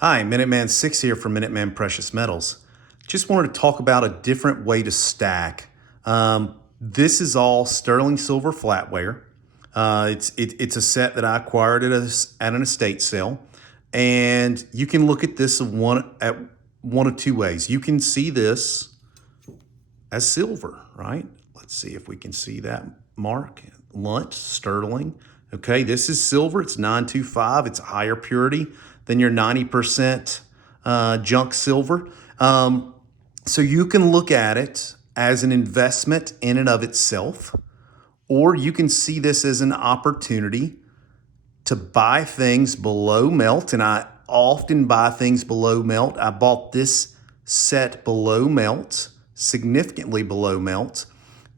Hi, Minuteman 6 here from Minuteman Precious Metals. Just wanted to talk about a different way to stack. This is all sterling silver flatware. It's a set that I acquired at an estate sale. And you can look at this at one of two ways. You can see this as silver, right? Let's see if we can see that mark. Lunch, sterling. Okay, this is silver. It's 925. It's a higher purity than your 90% junk silver. So you can look at it as an investment in and of itself, or you can see this as an opportunity to buy things below melt. And I often buy things below melt. I bought this set below melt, significantly below melt,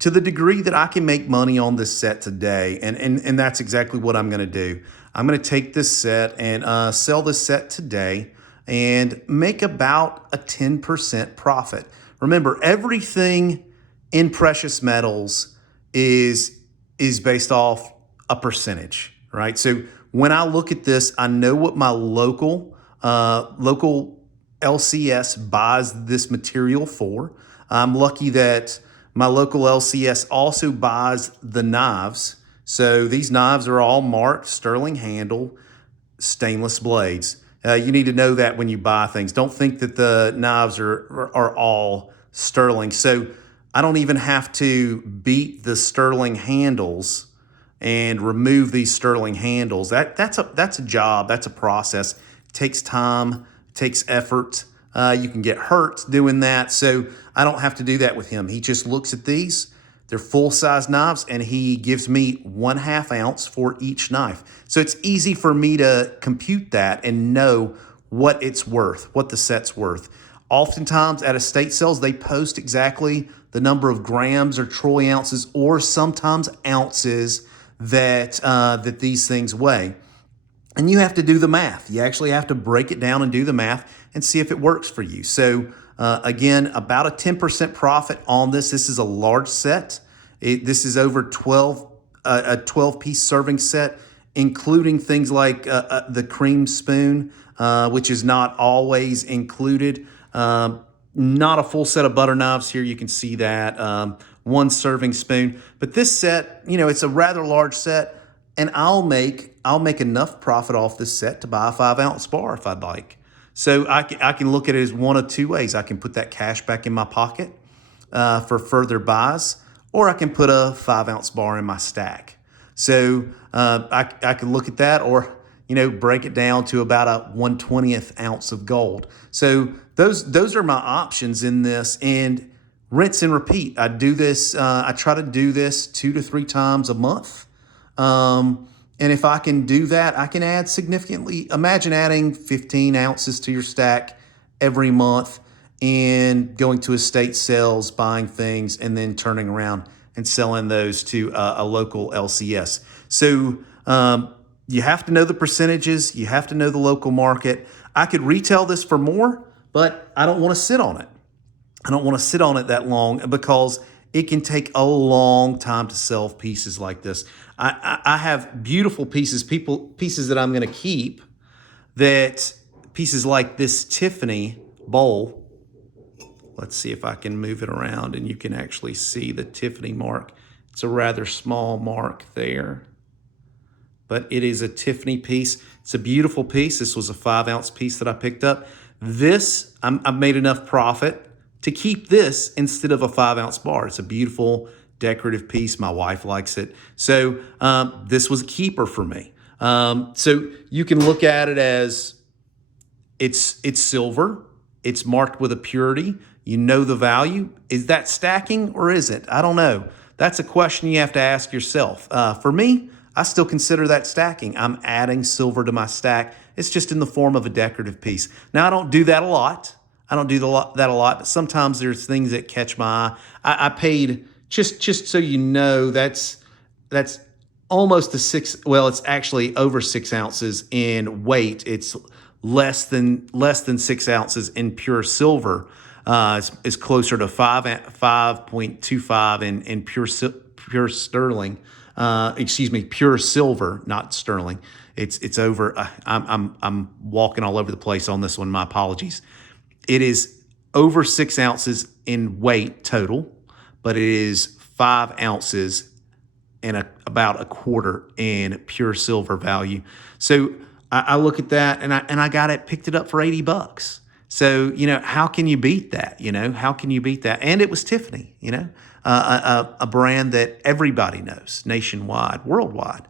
to the degree that I can make money on this set today. And that's exactly what I'm going to do. I'm going to take this set and sell this set today and make about a 10% profit. Remember, everything in precious metals is based off a percentage, right? So when I look at this, I know what my local LCS buys this material for. I'm lucky that my local LCS also buys the knives. So these knives are all marked sterling handle, stainless blades. You need to know that when you buy things. Don't think that the knives are all sterling. So I don't even have to beat the sterling handles and remove these sterling handles. That's a job. That's a process. It takes time. It takes effort. You can get hurt doing that. So I don't have to do that with him. He just looks at these. They're full-size knives, and he gives me 1/2 ounce for each knife. So it's easy for me to compute that and know what it's worth, what the set's worth. Oftentimes at estate sales, they post exactly the number of grams or troy ounces or sometimes ounces that these things weigh. And you have to do the math. You actually have to break it down and do the math and see if it works for you. So again, about a 10% profit on this. This is a large set. This is over a 12-piece serving set, including things like the cream spoon, which is not always included. Not a full set of butter knives here. You can see that. One serving spoon. But this set, it's a rather large set. And I'll make enough profit off this set to buy a 5-ounce bar if I'd like. So I can look at it as one of two ways. I can put that cash back in my pocket for further buys, or I can put a 5-ounce bar in my stack. So I can look at that, or break it down to about a 1/20th ounce of gold. So those are my options in this, and rinse and repeat. I do this. I try to do this 2 to 3 times a month. And if I can do that, I can add significantly. Imagine adding 15 ounces to your stack every month and going to estate sales, buying things, and then turning around and selling those to a local LCS. So you have to know the percentages. You have to know the local market. I could retail this for more, but I don't want to sit on it. I don't want to sit on it that long because it can take a long time to sell pieces like this. I have beautiful pieces that I'm going to keep, pieces like this Tiffany bowl. Let's see if I can move it around and you can actually see the Tiffany mark. It's a rather small mark there, but it is a Tiffany piece. It's a beautiful piece. This was a 5-ounce piece that I picked up. This, I've made enough profit to keep this instead of a 5-ounce bar. It's a beautiful decorative piece. My wife likes it. So this was a keeper for me. So you can look at it as it's silver. It's marked with a purity. You know the value. Is that stacking or is it? I don't know. That's a question you have to ask yourself. For me, I still consider that stacking. I'm adding silver to my stack. It's just in the form of a decorative piece. Now, I don't do that a lot. that a lot, but sometimes there's things that catch my eye. I paid, just so you know, that's almost a 6. Well, it's actually over 6 ounces in weight. It's less than 6 ounces in pure silver. It's closer to 5.25 in pure sterling. excuse me, pure silver, not sterling. It's over. I'm walking all over the place on this one. My apologies. It is over 6 ounces in weight total, but it is 5 ounces and about a quarter in pure silver value. So I look at that and I got it, picked it up for $80. So, how can you beat that? How can you beat that? And it was Tiffany, a brand that everybody knows nationwide, worldwide.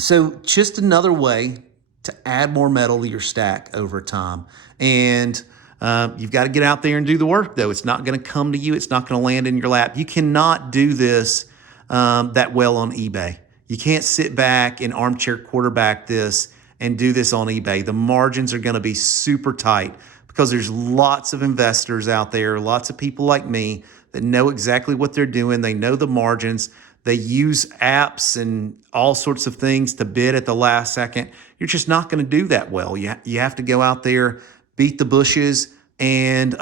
So just another way to add more metal to your stack over time. And you've got to get out there and do the work, though. It's not going to come to you. It's not going to land in your lap. You cannot do this that well on eBay. You can't sit back and armchair quarterback this and do this on eBay. The margins are going to be super tight because there's lots of investors out there, lots of people like me that know exactly what they're doing. They know the margins. They use apps and all sorts of things to bid at the last second. You're just not going to do that well. You have to go out there, beat the bushes, and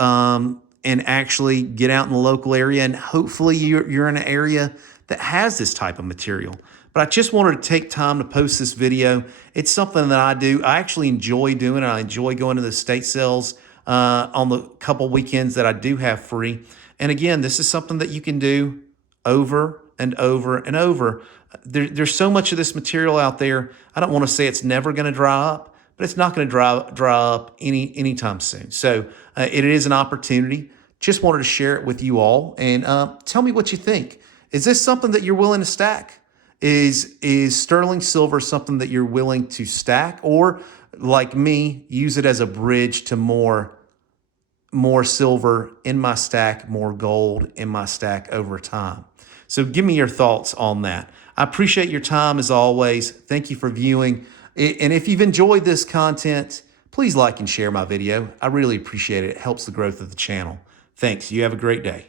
actually get out in the local area. And hopefully you're in an area that has this type of material. But I just wanted to take time to post this video. It's something that I do. I actually enjoy doing it. I enjoy going to the estate sales on the couple weekends that I do have free. And again, this is something that you can do over and over and over. There's so much of this material out there. I don't want to say it's never going to dry up, but it's not going to dry up anytime soon. So it is an opportunity. Just wanted to share it with you all and tell me what you think. Is this something that you're willing to stack? Is sterling silver something that you're willing to stack, or like me, use it as a bridge to more silver in my stack, more gold in my stack over time? So give me your thoughts on that. I appreciate your time as always. Thank you for viewing. And if you've enjoyed this content, please like and share my video. I really appreciate it. It helps the growth of the channel. Thanks. You have a great day.